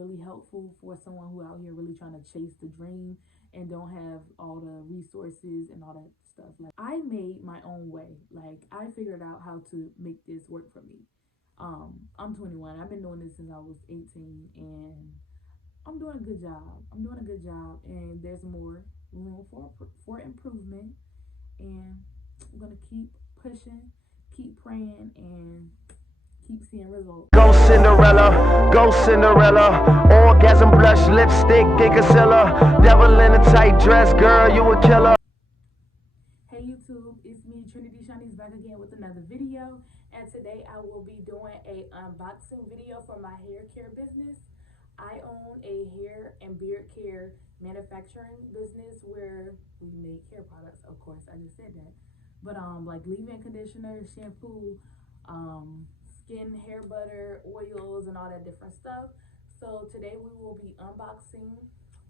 really helpful for someone who out here really trying to chase the dream and don't have all the resources and all that stuff. Like, I made my own way. Like, I figured out how to make this work for me. I'm 21. I've been doing this since I was 18, and I'm doing a good job. I'm doing a good job, and there's more room for improvement. And I'm gonna keep pushing, keep praying, and keep seeing results. Go Cinderella, orgasm blush, lipstick, and concealer, devil in a tight dress, girl, you a killer. Hey YouTube, it's me, Trinity Shani's, back again with another video, and today I will be doing a unboxing video for my hair care business. I own a hair and beard care manufacturing business where we make hair products. Of course, I just said that, but like leave-in conditioner, shampoo, skin, hair butter, oils, and all that different stuff. So today we will be unboxing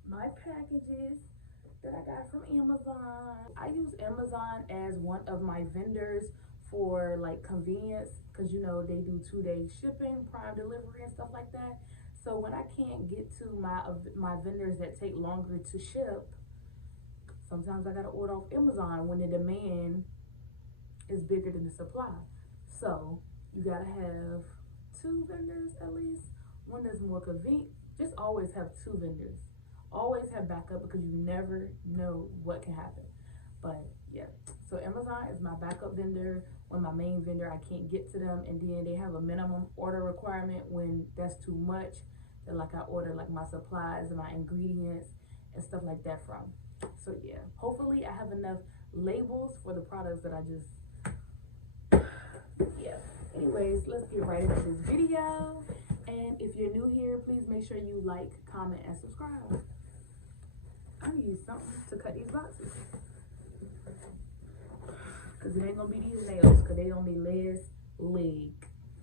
my packages that I got from Amazon. I use Amazon as one of my vendors for like convenience, because you know they do 2-day shipping, prime delivery, and stuff like that. So when I can't get to my vendors that take longer to ship, sometimes I gotta order off Amazon when the demand is bigger than the supply. So you gotta have 2 vendors at least. One that's more convenient. Just always have 2 vendors. Always have backup, because you never know what can happen. But yeah, so Amazon is my backup vendor. When my main vendor, I can't get to them, and then they have a minimum order requirement when that's too much. That like I order like my supplies and my ingredients and stuff like that from. So yeah, hopefully I have enough labels for the products that I just, yeah. Anyways, let's get right into this video. And if you're new here, please make sure you like, comment, and subscribe. I need something to cut these boxes, because it ain't gonna be these nails, because they gonna be less leg,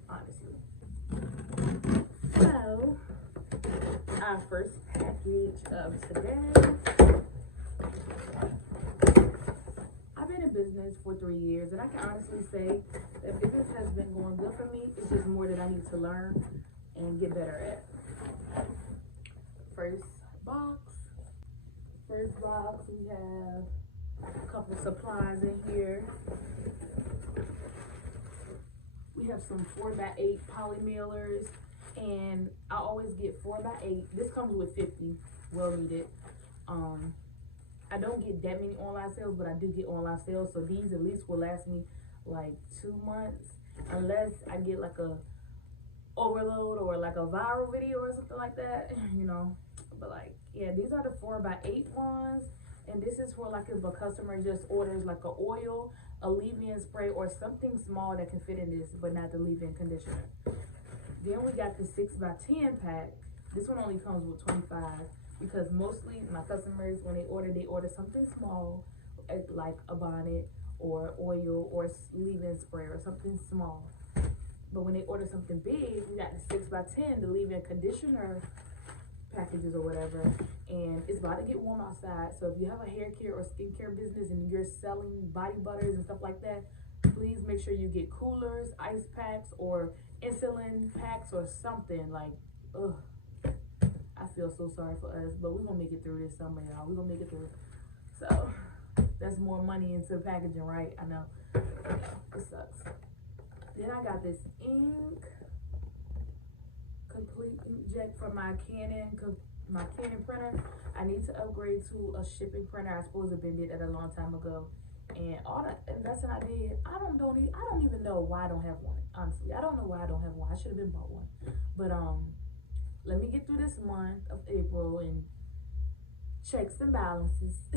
honestly. So, our first package of today. I've been in business for 3 years, and I can honestly say that business has been going good for me. It's just more that I need to learn and get better at. First box, we have a couple supplies in here. We have some 4x8 poly mailers, and I always get 4x8. This comes with 50, well needed. I don't get that many online sales, but I do get online sales, so these at least will last me like 2 months, unless I get like a overload or like a viral video or something like that, you know. But like, yeah, these are the 4x8 ones, and this is for like if a customer just orders like a oil, a leave-in spray, or something small that can fit in this, but not the leave-in conditioner. Then we got the 6x10 pack. This one only comes with 25, because mostly my customers, when they order something small, like a bonnet or oil or leave-in spray or something small. But when they order something big, we got the 6x10, the leave-in conditioner packages or whatever, and it's about to get warm outside. So if you have a hair care or skincare business and you're selling body butters and stuff like that, please make sure you get coolers, ice packs, or insulin packs or something. Like, ugh, I feel so sorry for us, but we're gonna make it through this summer, y'all. We're gonna make it through. So that's more money into packaging, right? I know, it sucks. Then I got this ink, complete inkjet for my Canon printer. I need to upgrade to a shipping printer. I supposed to have been did that a long time ago, and all the investing I did, I don't even know why I don't have one. Honestly, I don't know why I don't have one. I should have been bought one. But let me get through this month of April and checks and balances.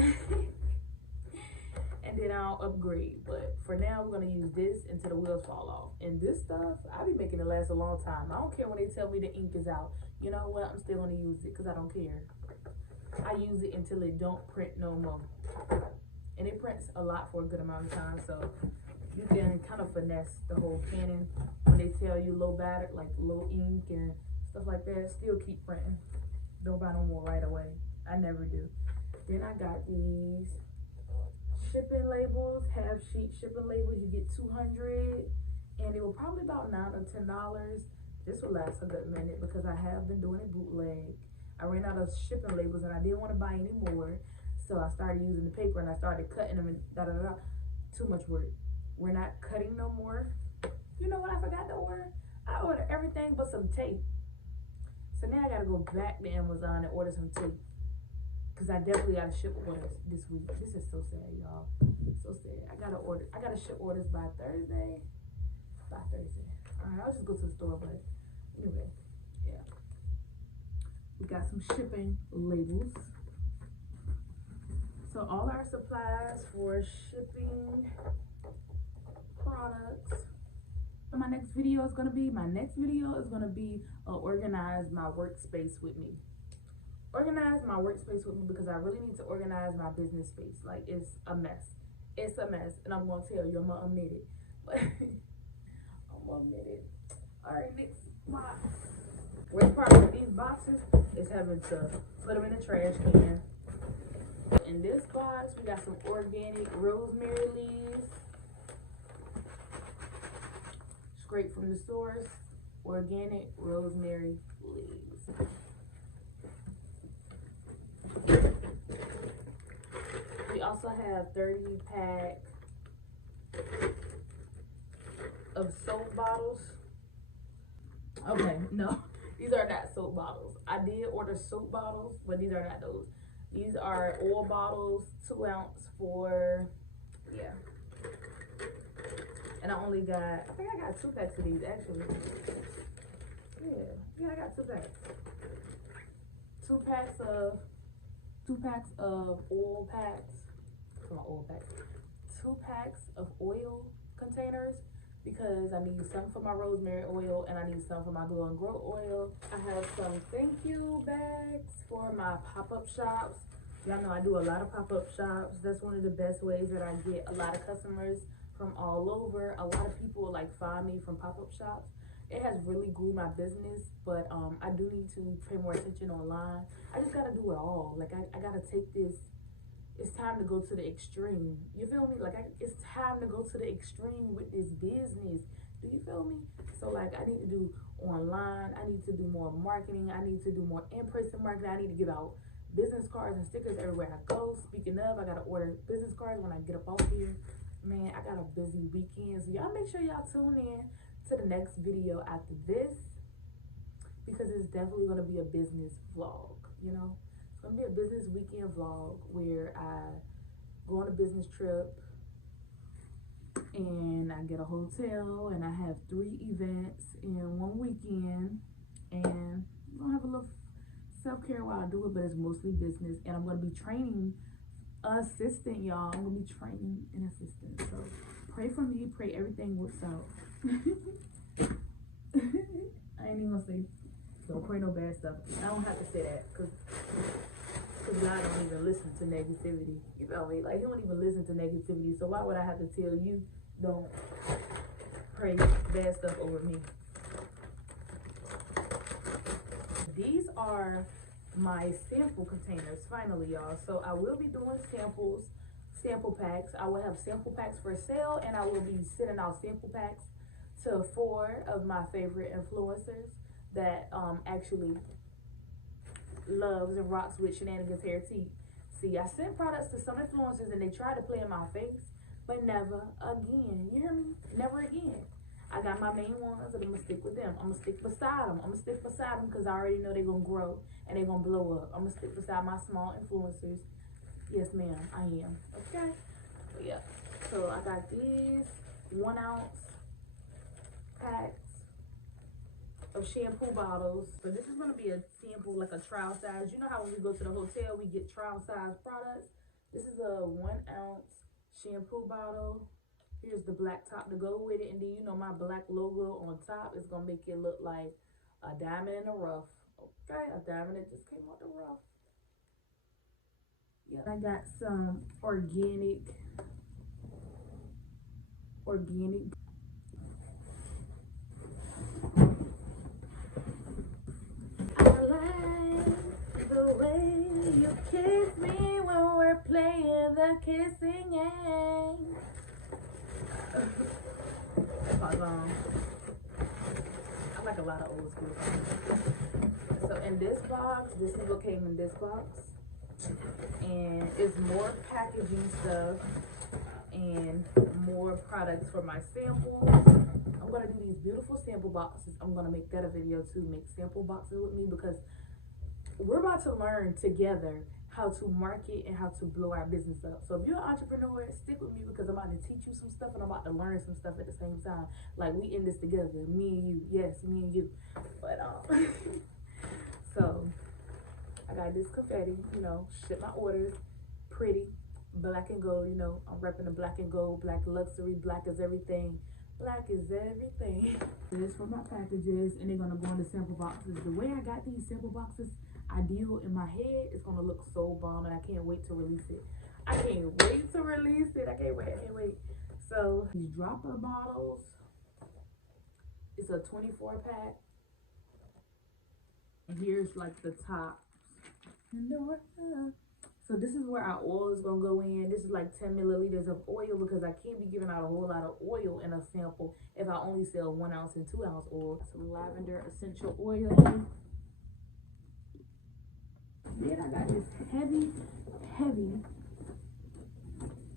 And then I'll upgrade. But for now, we're gonna use this until the wheels fall off. And this stuff, I be making it last a long time. I don't care when they tell me the ink is out. You know what? I'm still gonna use it, because I don't care. I use it until it don't print no more. And it prints a lot for a good amount of time, so you can kind of finesse the whole Canon when they tell you low batter, like low ink and stuff like that. Still keep printing. Don't buy no more right away. I never do. Then I got these shipping labels, half sheet shipping labels. You get 200, and it was probably about $9 or $10. this will last a good minute because I have been doing it bootleg. I ran out of shipping labels and I didn't want to buy any more. So I started using the paper and I started cutting them and da-da-da. Too much work. We're not cutting no more. You know what I forgot to order? I ordered everything but some tape. So now I gotta go back to Amazon and order some tape. Cause I definitely gotta ship orders this week. This is so sad, y'all. So sad. I gotta ship orders by Thursday. Alright, I'll just go to the store, but anyway, yeah. We got some shipping labels. So all our supplies for shipping products. My next video is gonna be organize my workspace with me. Organize my workspace with me because I really need to organize my business space. Like, it's a mess. It's a mess, and I'm gonna tell you, I'm gonna admit it. But I'm gonna admit it. All right, next box. Worst part of these boxes is having to put them in the trash can. In this box, we got some organic rosemary leaves. Straight from the source, organic rosemary leaves. We also have 30-pack of soap bottles. Okay, no, these are not soap bottles. I did order soap bottles, but these are not those. These are oil bottles, 2 ounce for, yeah. And I think I got 2 packs of these actually. Yeah, I got 2 packs. 2 packs of oil packs. Come on, oil packs. 2 packs of oil containers because I need some for my rosemary oil and I need some for my glow and grow oil. I have some thank you bags for my pop-up shops. Y'all know I do a lot of pop-up shops. That's one of the best ways that I get a lot of customers from all over. A lot of people like find me from pop-up shops. It has really grew my business, but I do need to pay more attention online. I just gotta do it all. Like I gotta take this. It's time to go to the extreme. You feel me? Like it's time to go to the extreme with this business. Do you feel me? So like I need to do online. I need to do more marketing. I need to do more in-person marketing. I need to give out business cards and stickers everywhere I go. Speaking of, I gotta order business cards when I get up off here. Man, I got a busy weekend. So y'all make sure y'all tune in to the next video after this because it's definitely going to be a business vlog, you know. It's going to be a business weekend vlog where I go on a business trip and I get a hotel and I have 3 events in one weekend and I'm going to have a little self-care while I do it, but it's mostly business. And I'm going to be training assistant, y'all. I'm going to be training an assistant. So pray for me, pray everything works out. I ain't even gonna say don't pray no bad stuff. I don't have to say that because God don't even listen to negativity. You feel me? Like he don't even listen to negativity. So why would I have to tell you don't pray bad stuff over me? These are my sample containers finally, y'all. So I will be doing sample packs. I will have sample packs for sale and I will be sending out sample packs to 4 of my favorite influencers that actually loves and rocks with Shenanigans Hair Tea. See, I sent products to some influencers and they tried to play in my face, but never again. You hear me? Never again. I got my main ones and I'm gonna stick with them. I'm gonna stick beside them because I already know they're gonna grow and they're gonna blow up. I'm gonna stick beside my small influencers. Yes, ma'am, I am. Okay? But yeah. So I got these 1 ounce packs of shampoo bottles. So this is gonna be a sample, like a trial size. You know how when we go to the hotel, we get trial size products? This is a 1 ounce shampoo bottle. Here's the black top to go with it. And then you know my black logo on top is gonna make it look like a diamond in the rough. Okay, a diamond that just came out the rough. Yeah, I got some organic. I like the way you kiss me when we're playing the kissing game. I like a lot of old school products. So in this box, this is what came in this box. And it's more packaging stuff and more products for my samples. I'm gonna do these beautiful sample boxes. I'm gonna make that a video too, make sample boxes with me, because we're about to learn together how to market and how to blow our business up. So if you're an entrepreneur, stick with me, because I'm about to teach you some stuff and I'm about to learn some stuff at the same time. Like, we in this together, me and you. Yes, me and you. But so I got this confetti, you know, ship my orders, pretty, black and gold, you know, I'm repping the black and gold, black luxury, black is everything. Black is everything. This for my packages, and they're gonna go in the sample boxes. The way I got these sample boxes, ideal in my head, it's gonna look so bomb, and I can't wait to release it. I can't wait to release it. I can't wait. So these dropper bottles, it's a 24 pack. And here's like the top. So this is where our oil is gonna go in. This is like 10 milliliters of oil, because I can't be giving out a whole lot of oil in a sample if I only sell 1 ounce and 2 ounce oil. Some lavender essential oil. Then I got this heavy.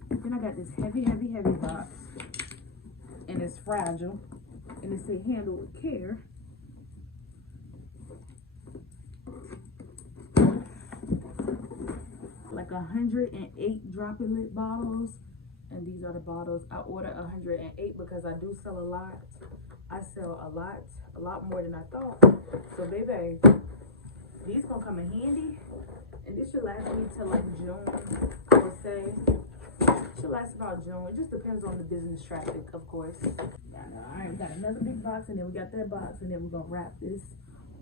Then I got this heavy box, and it's fragile, and it say handle with care. Like 108 droplet bottles, and these are the bottles. I ordered 108 because I do sell a lot. I sell a lot more than I thought. So baby, these gonna come in handy, and this should last me till like June, I would say. Should last about June. It just depends on the business traffic, of course. All right, we got another big box, and then we got that box, and then we're gonna wrap this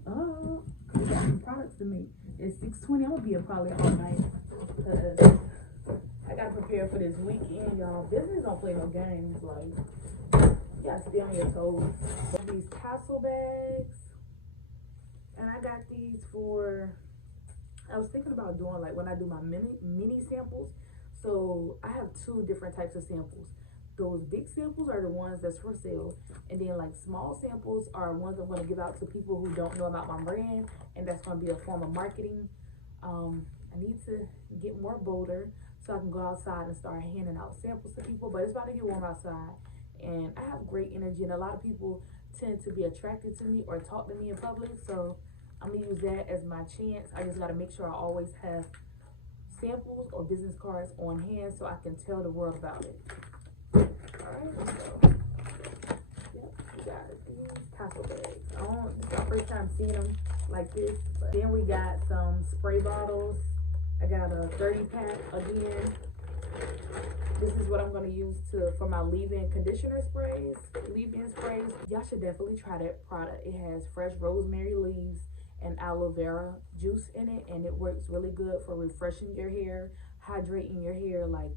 up. We got some products to make. It's 6:20. I'm gonna be here probably all night, because I gotta prepare for this weekend, y'all. Business don't play no games. Like, you gotta stay on your toes. These tassel bags, and I got these for. I was thinking about doing, like, when I do my mini samples. So I have 2 different types of samples. Those big samples are the ones that's for sale, and then like small samples are ones I'm going to give out to people who don't know about my brand, and that's going to be a form of marketing. I need to get more bolder so I can go outside and start handing out samples to people, but it's about to get warm outside, and I have great energy, and a lot of people tend to be attracted to me or talk to me in public, so I'm going to use that as my chance. I just got to make sure I always have samples or business cards on hand so I can tell the world about it. Alright, so yep, we got these tassel bags. This is my first time seeing them like this. But then we got some spray bottles. I got a 30 pack again. This is what I'm gonna use for my leave-in conditioner sprays, leave-in sprays. Y'all should definitely try that product. It has fresh rosemary leaves and aloe vera juice in it, and it works really good for refreshing your hair, hydrating your hair. Like,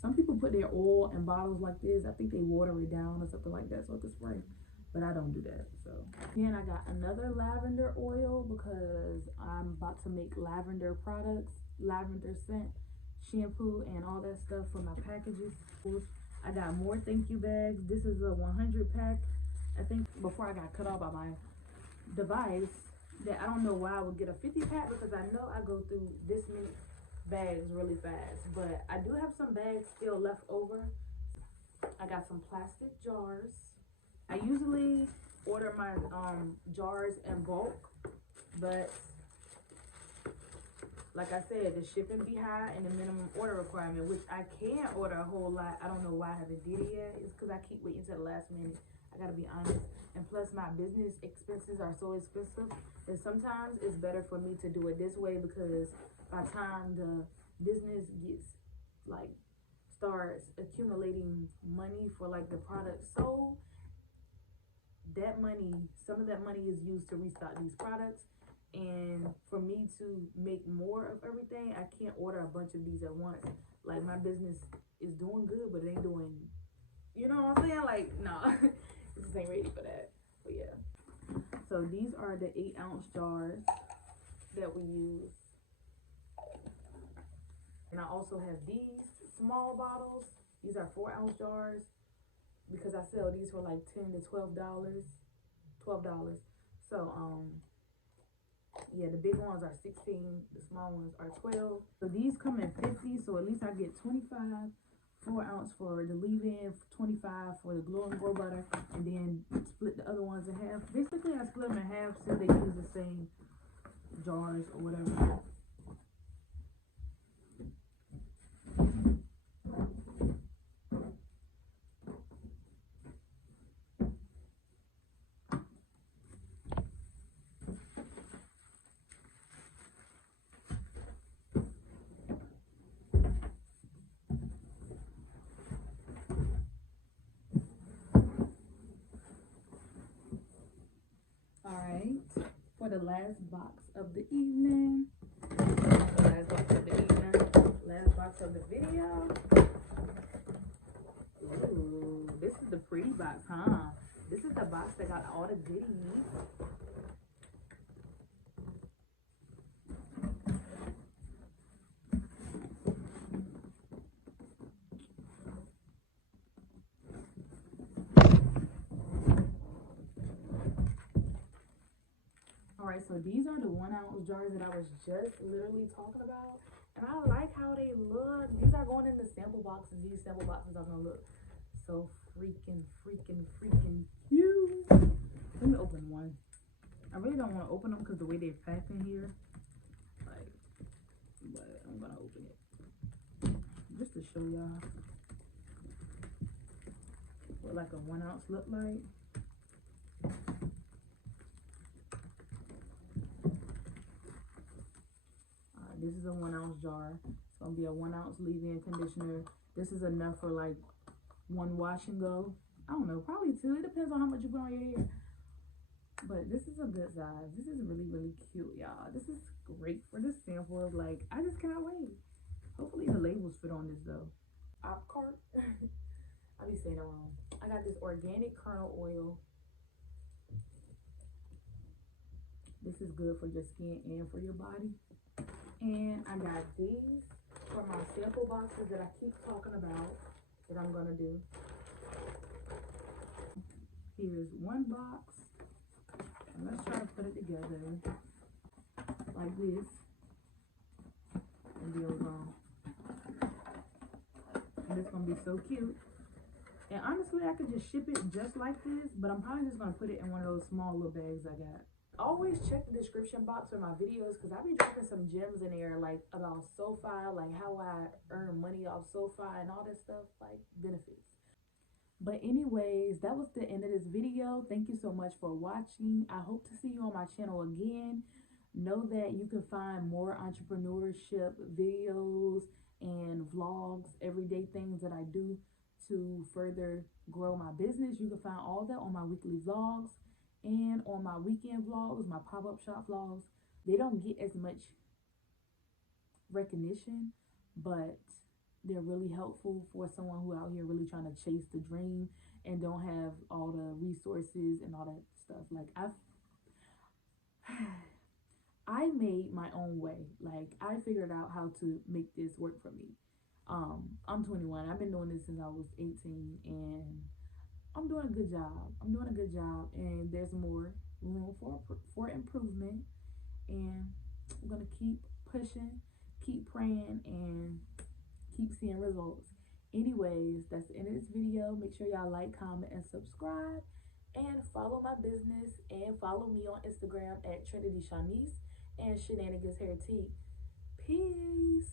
some people put their oil in bottles like this. I think they water it down or something like that so it can spray, but I don't do that. So then I got another lavender oil, because I'm about to make lavender products, lavender scent, shampoo, and all that stuff for my packages. I got more thank you bags. This is a 100 pack. I think before I got cut off by my device, that I don't know why I would get a 50 pack, because I know I go through this many bags really fast, but I do have some bags still left over. I got some plastic jars. I usually order my jars in bulk, but like I said, the shipping be high and the minimum order requirement, which I can order a whole lot. I don't know why I haven't did it yet. It's because I keep waiting till the last minute. I gotta be honest. And plus my business expenses are so expensive that sometimes it's better for me to do it this way, because by the time the business gets, like, starts accumulating money for like the product sold, that money, some of that money is used to restock these products. And for me to make more of everything, I can't order a bunch of these at once. Like, my business is doing good, but it ain't doing, you know what I'm saying? Like, nah, it just ain't ready for that. But yeah. So these are the 8-ounce jars that we use. And I also have these small bottles. These are 4-ounce jars, because I sell these for like $10 to $12. $12. So yeah, the big ones are 16, the small ones are 12. So these come in 50, so at least I get 25 4-ounce for the leave-in, 25 for the glow and grow butter, and then split the other ones in half. Basically, I split them in half so they use the same jars or whatever. Alright, for the last box of the evening, last box of the video. Ooh, this is the pretty box, huh? This is the box that got all the goodies. Alright, so these are the 1-ounce jars that I was just literally talking about. And I like how they look. These are going in the sample boxes. These sample boxes are gonna look so freaking cute. Let me open one. I really don't want to open them because the way they're packed in here. Like, but I'm gonna open it just to show y'all what like a 1-ounce look like. This is a 1-ounce jar. It's gonna be a 1-ounce leave-in conditioner. This is enough for like one wash and go. I don't know, probably 2. It depends on how much you put on your hair. But this is a good size. This is really cute, y'all. This is great for the sample of like, I just cannot wait. Hopefully the labels fit on this though. Opcart. I be saying it wrong. I got this organic kernel oil. This is good for your skin and for your body. And I got these for my sample boxes that I keep talking about that I'm gonna do. Here's one box. And let's try to put it together like this. And then we're gonna. And it's gonna be so cute. And honestly, I could just ship it just like this, but I'm probably just gonna put it in one of those small little bags I got. Always check the description box for my videos because I be dropping some gems in there like about SoFi, like how I earn money off SoFi and all that stuff, like benefits. But anyways, that was the end of this video. Thank you so much for watching. I hope to see you on my channel again. Know that you can find more entrepreneurship videos and vlogs, everyday things that I do to further grow my business. You can find all that on my weekly vlogs and on my weekend vlogs, my pop-up shop vlogs. They don't get as much recognition, but they're really helpful for someone who out here really trying to chase the dream and don't have all the resources and all that stuff. Like I made my own way. Like I figured out how to make this work for me. I'm 21. I've been doing this since I was 18 and I'm doing a good job. And there's more room for improvement, and I'm gonna keep pushing, keep praying, and keep seeing results. Anyways, that's the end of this video. Make sure y'all like, comment, and subscribe, and follow my business, and follow me on Instagram at Trinity Shanice and Shenanigans Hair Tea. Peace.